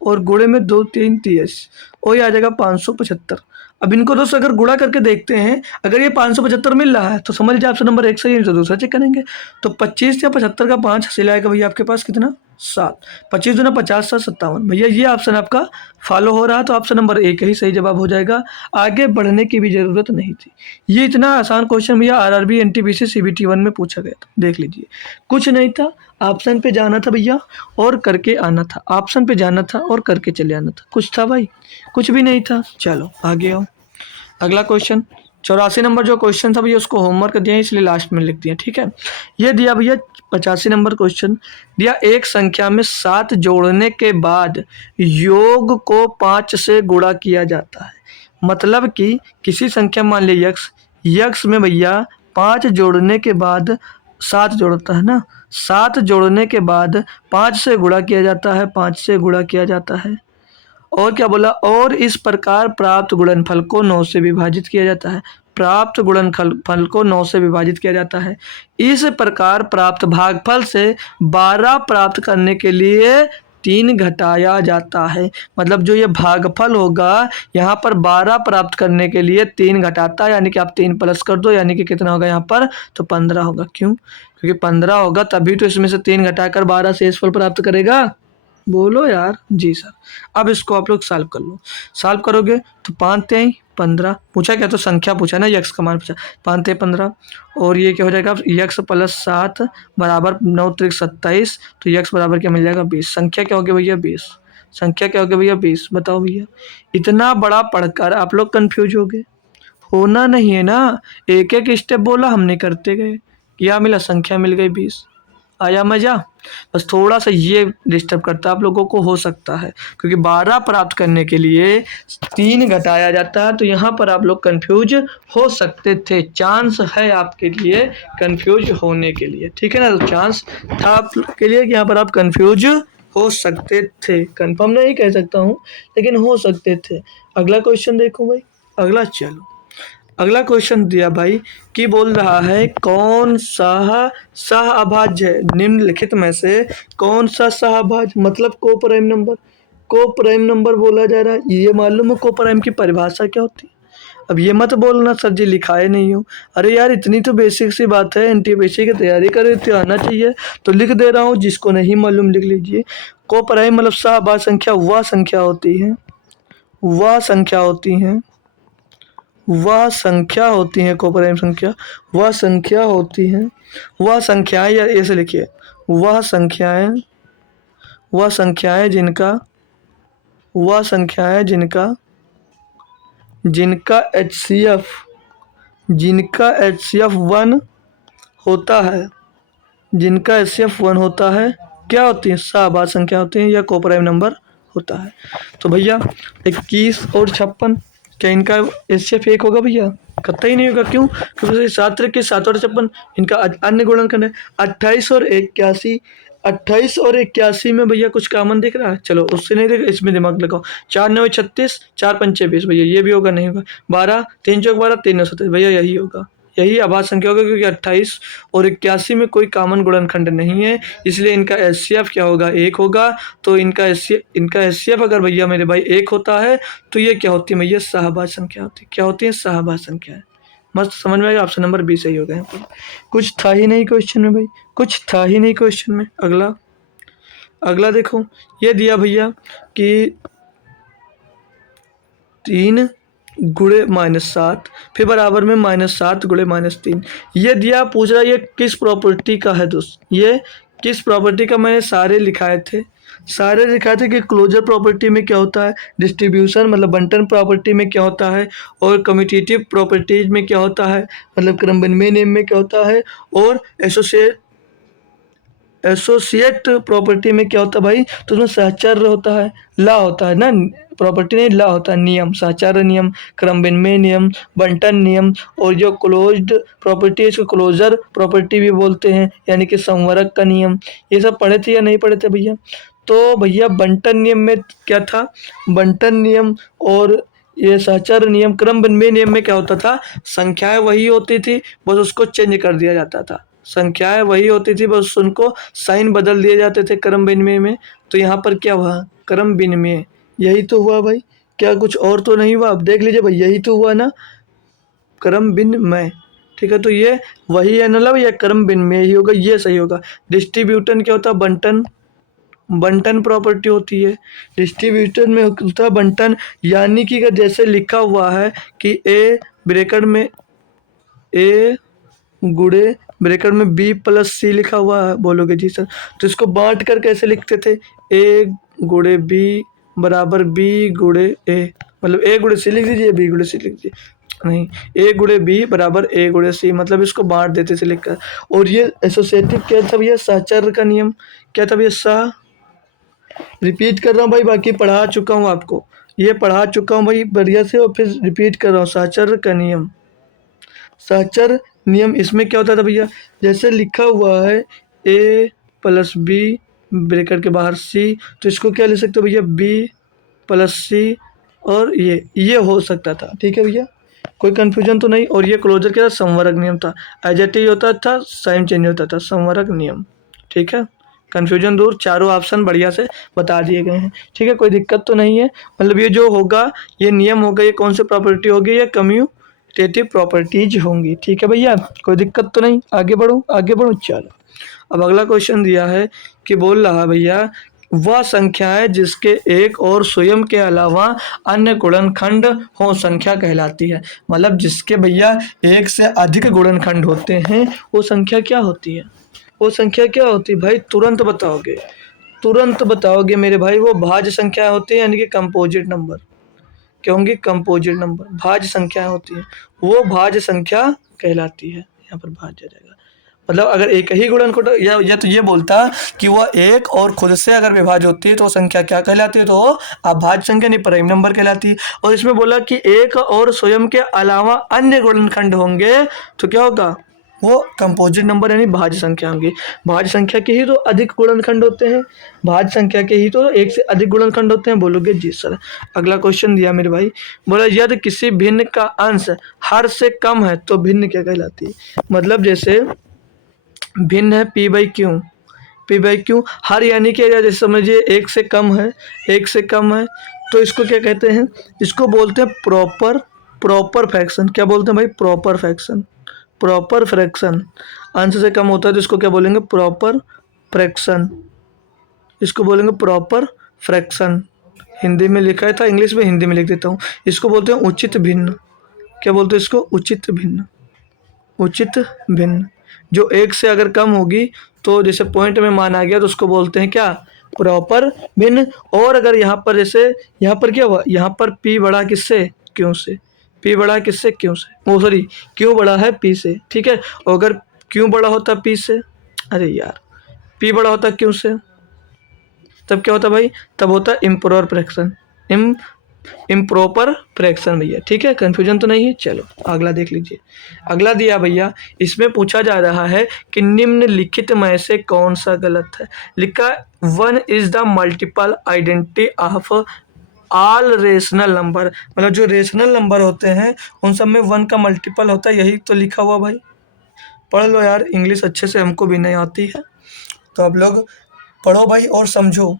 और गुणे में 2 3 30 और ये आ जाएगा 575। अब इनको दोस्तों अगर गुणा करके देखते हैं, अगर ये 575 मिल रहा है तो समझ लीजिए ऑप्शन नंबर 1 सही है, तो दूसरा चेक करेंगे। तो 25 या 75 का 5 हासिल आएगा भैया आपके पास कितना, 7। 25 दूना 50 7 57 भैया, ये ऑप्शन आपका फॉलो हो रहा है, तो ऑप्शन नंबर 1 ही सही जवाब हो जाएगा। आगे बढ़ने की भी जरूरत नहीं थी। ये इतना आसान क्वेश्चन भैया आरआरबी एनटीपीसी सीबीटी 1 में पूछा गया था, देख लीजिए। कुछ नहीं था, ऑप्शन पे जाना था भैया और करके आना था, ऑप्शन पे जाना था और करके चले आना था। कुछ था भाई, कुछ भी नहीं था। चलो आगे आओ, अगला क्वेश्चन 84 नंबर जो क्वेश्चन था भैया उसको होमवर्क दिया है, इसलिए लास्ट में लिख दिया। ठीक है, ये दिया भैया 85 नंबर क्वेश्चन दिया। एक संख्या में 7 जोड़ने के बाद योग को 5 से गुणा किया जाता है। मतलब कि किसी संख्या मान ली यक्स में भैया 5 जोड़ने के बाद 7 जोड़ता है ना, 7 जोड़ने के बाद 5 से गुणा किया जाता है, 5 से गुणा किया जाता है। और क्या बोला, और इस प्रकार प्राप्त गुणनफल को 9 से विभाजित किया जाता है। प्राप्त गुणनफल को 9 से विभाजित किया जाता है। इस प्रकार प्राप्त भागफल से 12 प्राप्त करने के लिए 3 घटाया जाता है। मतलब जो ये भागफल होगा यहाँ पर 12 प्राप्त करने के लिए 3 घटाता है, यानी कि आप 3 प्लस कर दो, यानी कि कितना होगा यहाँ पर, तो 15 होगा। क्यों, क्योंकि 15 होगा तभी तो इसमें से 3 घटाकर 12 शेषफल प्राप्त करेगा। बोलो यार जी सर। अब इसको आप लोग सॉल्व कर लो, सॉल्व करोगे तो 5 3 15 पूछा क्या, तो संख्या पूछा ना, यक्स का मान पूछा, 5 3 15 और ये क्या हो जाएगा, यक्स प्लस 7 बराबर 9 3 27, तो यक्स बराबर क्या मिल जाएगा 20। संख्या क्या होगी भैया 20, संख्या क्या होगी भैया 20। बताओ भैया, इतना बड़ा पढ़कर आप लोग कन्फ्यूज हो गए, होना नहीं है ना। एक एक स्टेप बोला, हमने करते गए, क्या मिला, संख्या मिल गई 20। आया मजा। बस थोड़ा सा ये डिस्टर्ब करता है आप लोगों को, हो सकता है क्योंकि 12 प्राप्त करने के लिए 3 घटाया जाता है, तो यहाँ पर आप लोग कंफ्यूज हो सकते थे। चांस है आपके लिए कंफ्यूज होने के लिए, ठीक है ना, तो चांस था आपके लिए कि यहाँ पर आप कंफ्यूज हो सकते थे। कंफर्म नहीं कह सकता हूँ, लेकिन हो सकते थे। अगला क्वेश्चन देखो भाई, अगला चलो, अगला क्वेश्चन दिया भाई कि बोल रहा है कौन सा सहअभाज्य है निम्नलिखित में से कौन सा सहअभाज्य, मतलब को प्राइम नंबर, को प्राइम नंबर बोला जा रहा है। ये मालूम है को प्राइम की परिभाषा क्या होती है? अब ये मत बोलना सर जी लिखाए नहीं हो, अरे यार इतनी तो बेसिक सी बात है, एनटीपीसी की तैयारी करे तो आना चाहिए, तो लिख दे रहा हूँ, जिसको नहीं मालूम लिख लीजिए। को प्राइम मतलब सहअभाज्य संख्या वह संख्या होती है, वह संख्या होती है, वह संख्या होती हैं, कोप्राइम संख्या वह संख्या होती हैं, वह संख्याएं, या ऐसे लिखिए, वह संख्याएं, वह संख्याएं जिनका, वह संख्याएं जिनका जिनका एचसीएफ, जिनका एचसीएफ 1 होता है, जिनका एचसीएफ 1 होता है, क्या होती है, सहअभाज्य संख्या होती हैं या कोप्राइम नंबर होता है। तो भैया 21 और 56 क्या इनका एचसीएफ 1 होगा भैया? कतई नहीं होगा। क्यों? क्योंकि 7 के 7 और 56 इनका अन्य गुणनखंड है। 28 और 81, 28 और 81 में भैया कुछ कॉमन दिख रहा है? चलो उससे नहीं देख, इसमें दिमाग लगाओ। 4 9 36, 4 5 20 भैया ये भी होगा, नहीं होगा। 12 3 चौक 12 3 9 27 भैया यही होगा, यही अभाज्य संख्या होगा, क्योंकि 28 और 81 में कोई कॉमन गुणनखंड नहीं है, इसलिए इनका एचसीएफ क्या होगा, 1 होगा। तो इनका एचसीएफ अगर भैया मेरे भाई 1 होता है तो ये क्या होती है भैया, सहभाज्य संख्या होती है। क्या होती है, सहभाज्य संख्या है। मस्त समझ में आएगा। ऑप्शन नंबर बी सही हो गया। कुछ था ही नहीं क्वेश्चन में भाई, कुछ था ही नहीं क्वेश्चन में। अगला देखो, ये दिया भैया कि 3 गुणे -7 फिर बराबर में -7 गुणे -3। ये दिया, पूछ रहा ये किस प्रॉपर्टी का है दोस्त, ये किस प्रॉपर्टी का। मैंने सारे लिखाए थे कि क्लोजर प्रॉपर्टी में क्या होता है, डिस्ट्रीब्यूशन मतलब बंटन प्रॉपर्टी में क्या होता है, और कम्यूटेटिव प्रॉपर्टीज में क्या होता है, मतलब क्रमबंधनीय नियम में क्या होता है, और एसोसिएट प्रॉपर्टी में क्या होता है भाई, तो उसमें सहचर्य होता है, ला होता है ना, प्रॉपर्टी नहीं ला होता है, नियम, सहचर्य नियम, क्रमबंधनीय नियम, बंटन नियम। और जो क्लोज्ड प्रॉपर्टी है इसको क्लोजर प्रॉपर्टी भी बोलते हैं, यानी कि संवरक का नियम। ये सब पढ़े थे या नहीं पढ़े थे भैया। तो भैया बंटन नियम में क्या था, बंटन नियम और ये सहचर्य नियम, क्रमबंधनीय नियम में क्या होता था, संख्याएं वही होती थी, बस उसको चेंज कर दिया जाता था। संख्याएं वही होती थी, बस उनको साइन बदल दिए जाते थे क्रम विनिमय में। तो यहाँ पर क्या हुआ, क्रम विनिमय, यही तो हुआ भाई, क्या कुछ और तो नहीं हुआ। आप देख लीजिए भाई, यही तो हुआ ना, क्रम विनिमय। ठीक है, तो ये वही है ना, मतलब ये क्रम विनिमय ही होगा, ये सही होगा। डिस्ट्रीब्यूटन क्या होता है, बंटन प्रॉपर्टी होती है। डिस्ट्रीब्यूटन में होता है बंटन, यानी कि जैसे लिखा हुआ है कि ए ब्रैकेट में ए गुणे ब्रैकेट में बी प्लस सी लिखा हुआ है, बोलोगे जी सर, तो इसको बांट कर कैसे लिखते थे, ए गुणे बी बराबर बी गुणे ए, मतलब ए गुणे सी लिख दीजिए, बी गुणे सी लिख दीजिए, नहीं, ए गुणे बी बराबर ए गुणे सी, मतलब इसको बांट देते थे लिखकर। और ये एसोसिएटिव क्या था भैया, सहचर्य का नियम। क्या था भैया, रिपीट कर रहा हूँ भाई, बाकी पढ़ा चुका हूँ आपको, ये पढ़ा चुका हूँ भाई बढ़िया से, और फिर रिपीट कर रहा हूँ, सहचर्य का नियम। सहचर्य नियम इसमें क्या होता था भैया, जैसे लिखा हुआ है ए प्लस बी ब्रैकेट के बाहर सी, तो इसको क्या ले सकते हो भैया, बी प्लस सी, और ये हो सकता था। ठीक है भैया, कोई कंफ्यूजन तो नहीं। और ये क्लोजर क्या था, संवरक नियम था, एडजेक्टिव होता था, साइन चेंज होता था, संवरक नियम। ठीक है, कंफ्यूजन दूर, चारों ऑप्शन बढ़िया से बता दिए गए हैं। ठीक है, कोई दिक्कत तो नहीं है। मतलब ये जो होगा, ये नियम होगा, ये कौन सी प्रॉपर्टी होगी, ये कम्यूटेटिव प्रॉपर्टीज होंगी। ठीक है भैया, कोई दिक्कत तो नहीं, आगे बढ़ो चलो। अब अगला क्वेश्चन दिया है कि बोल रहा भैया, वह संख्या है जिसके एक और स्वयं के अलावा अन्य गुणनखंड हो संख्या कहलाती है। मतलब जिसके भैया एक से अधिक गुणनखंड होते हैं, वो संख्या क्या होती है, वो संख्या क्या होती है भाई, तुरंत बताओगे मेरे भाई, वो भाज्य संख्या होती है, यानी कि कंपोजिट नंबर। क्या होंगी, कंपोजिट नंबर, भाज्य संख्याएं होती है, वो भाज्य संख्या कहलाती है। यहाँ पर भाज्य जाएगा, मतलब अगर एक ही गुणनखंड या तो ये बोलता कि वह एक और खुद से अगर विभाज्य होती है तो संख्या क्या कहलाती है, तो अभाज्य संख्या नहीं प्राइम नंबर कहलाती है। और इसमें बोला कि एक और स्वयं के अलावा अन्य गुणनखंड होंगे तो क्या होगा, वो कंपोजिट नंबर यानी भाज्य संख्या होंगी। भाज्य संख्या के ही तो अधिक गुणनखंड होते हैं, भाज्य संख्या के ही तो एक से अधिक गुणनखंड होते हैं, बोलोगे जी सर। अगला क्वेश्चन दिया मेरे भाई, बोला यदि किसी भिन्न का अंश हर से कम है तो भिन्न क्या कहलाती है। मतलब जैसे भिन्न है पी बाई क्यू, हर यानी कि जैसे समझिए एक से कम है, तो इसको क्या कहते हैं, इसको बोलते हैं प्रॉपर फ्रैक्शन। क्या बोलते हैं भाई, प्रॉपर फ्रैक्शन। अंश से कम होता है तो इसको क्या बोलेंगे, प्रॉपर फ्रैक्शन, इसको बोलेंगे प्रॉपर फ्रैक्शन। हिंदी में लिखा था, इंग्लिश में हिंदी में लिख देता हूँ, इसको बोलते हैं उचित भिन्न। क्या बोलते हैं इसको, उचित भिन्न। जो एक से अगर कम होगी तो जैसे पॉइंट में माना गया तो उसको बोलते हैं क्या, प्रॉपर भिन्न। और अगर यहाँ पर जैसे यहाँ पर क्या हुआ, यहाँ पर p बड़ा किससे, क्यों से, p बड़ा किससे, क्यों से, ओ सॉरी क्यों बड़ा है p से। ठीक है, और अगर क्यों बड़ा होता p से, अरे यार p बड़ा होता क्यों से, तब क्या होता भाई, तब होता इम्प्रॉपर फ्रैक्शन, इम्प्रॉपर फ्रैक्शन भैया। ठीक है, कंफ्यूजन तो नहीं है। चलो अगला देख लीजिए। अगला दिया भैया, इसमें पूछा जा रहा है कि निम्नलिखित में से कौन सा गलत है। लिखा 1 is the multiple identity of all rational number, मतलब जो रेशनल नंबर होते हैं उन सब में 1 का मल्टीपल होता है, यही तो लिखा हुआ भाई। पढ़ लो यार, इंग्लिश अच्छे से हमको भी नहीं आती है, तो आप लोग पढ़ो भाई और समझो।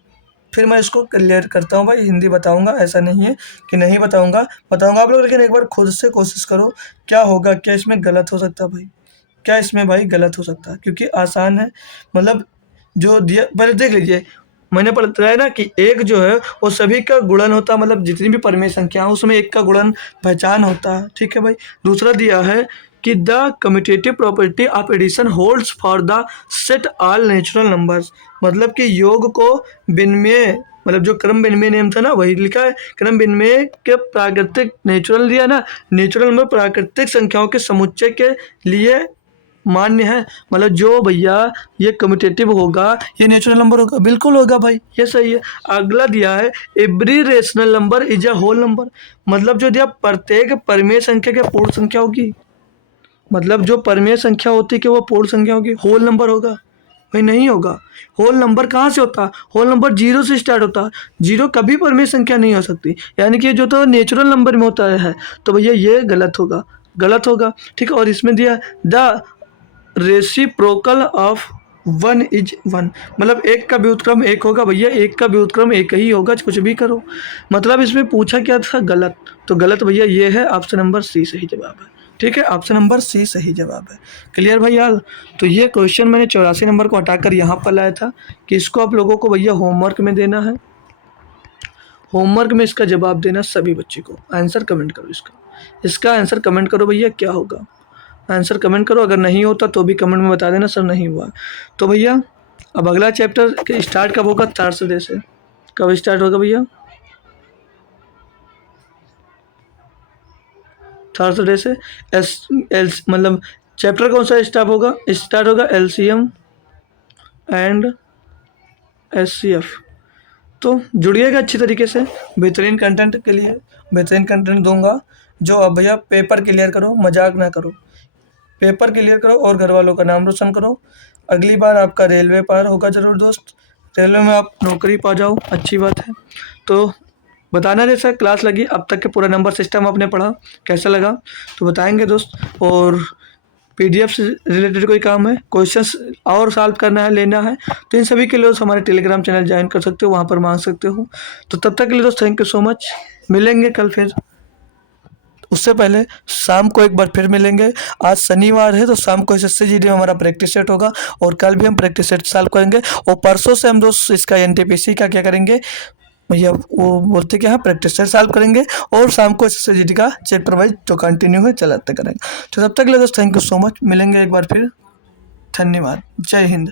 फिर मैं इसको क्लियर करता हूँ भाई, हिंदी बताऊँगा, ऐसा नहीं है कि नहीं बताऊँगा, बताऊँगा आप लोग, लेकिन एक बार खुद से कोशिश करो क्या होगा, क्या इसमें गलत हो सकता है भाई, क्या इसमें भाई गलत हो सकता है, क्योंकि आसान है। मतलब जो दिया पहले देख लीजिए, मैंने बताया ना कि एक जो है वो सभी का गुणन होता है, मतलब जितनी भी परमेय संख्या है उसमें एक का गुणन पहचान होता है, ठीक है भाई। दूसरा दिया है कि the commutative property of addition holds for the set all natural numbers, मतलब कि योग को विनिमय, मतलब जो क्रम विनिमय नियम था ना वही लिखा है, क्रम विनिमय के प्राकृतिक नेचुरल दिया ना, नेचुरल नंबर प्राकृतिक संख्याओं के समुच्चय के लिए मान्य है। मतलब जो भैया ये कम्यूटेटिव होगा ये नेचुरल नंबर होगा, बिल्कुल होगा भाई, ये सही है। अगला दिया है every rational number is a whole number, मतलब जो दिया प्रत्येक परमेय संख्या के पूर्ण संख्या होगी, मतलब जो परमेय संख्या होती है कि वो पूर्ण संख्या होगी, होल नंबर होगा भाई, नहीं होगा। होल नंबर कहाँ से होता है, होल नंबर जीरो से स्टार्ट होता है, जीरो कभी परमेय संख्या नहीं हो सकती, यानी कि जो तो नेचुरल नंबर में होता है, तो भैया ये गलत होगा, गलत होगा, ठीक है। और इसमें दिया द रेसिप्रोकल ऑफ 1 इज 1, मतलब एक का व्युत्क्रम एक होगा भैया, एक का व्युत्क्रम एक ही होगा, कुछ भी करो। मतलब इसमें पूछा क्या था, गलत, तो गलत भैया ये है, ऑप्शन नंबर सी सही जवाब है, ठीक है, ऑप्शन नंबर सी सही जवाब है। क्लियर भाई यार। तो ये क्वेश्चन मैंने 84 नंबर को हटाकर यहाँ पर लाया था कि इसको आप लोगों को भैया होमवर्क में देना है, होमवर्क में इसका जवाब देना सभी बच्चे को, आंसर कमेंट करो, इसका आंसर कमेंट करो भैया, क्या होगा आंसर कमेंट करो, अगर नहीं होता तो भी कमेंट में बता देना सर नहीं हुआ। तो भैया अब अगला चैप्टर स्टार्ट कब होगा, थर्सडे से, कब स्टार्ट होगा भैया, थर्सडे से। मतलब चैप्टर कौन सा स्टार्ट होगा एलसीएम एंड एचसीएफ। तो जुड़िएगा अच्छी तरीके से, बेहतरीन कंटेंट के लिए बेहतरीन कंटेंट दूंगा। जो अब भैया पेपर क्लियर करो, मजाक ना करो, पेपर क्लियर करो और घर वालों का नाम रोशन करो। अगली बार आपका रेलवे पार होगा ज़रूर दोस्त, रेलवे में आप नौकरी पा जाओ, अच्छी बात है। तो बताना जैसा क्लास लगी, अब तक के पूरा नंबर सिस्टम आपने पढ़ा, कैसा लगा तो बताएंगे दोस्त। और पीडीएफ से रिलेटेड कोई काम है, क्वेश्चंस और सॉल्व करना है, लेना है, तो इन सभी के लिए दोस्त हमारे टेलीग्राम चैनल ज्वाइन कर सकते हो, वहाँ पर मांग सकते हो। तो तब तक के लिए दोस्त थैंक यू सो मच, मिलेंगे कल फिर। उससे पहले शाम को एक बार फिर मिलेंगे, आज शनिवार है तो शाम को SSC GD में हमारा प्रैक्टिस सेट होगा, और कल भी हम प्रैक्टिस सेट सॉल्व करेंगे, और परसों से हम दोस्त इसका NTPC का क्या करेंगे भैया, वो बोलते क्या है, प्रैक्टिस सेट सॉल्व करेंगे, और शाम को SSC GD का चैप्टर वाइज जो कंटिन्यू है चलाते करेंगे। तो तब तक के लिए दोस्त थैंक यू सो मच, मिलेंगे एक बार फिर, धन्यवाद, जय हिंद।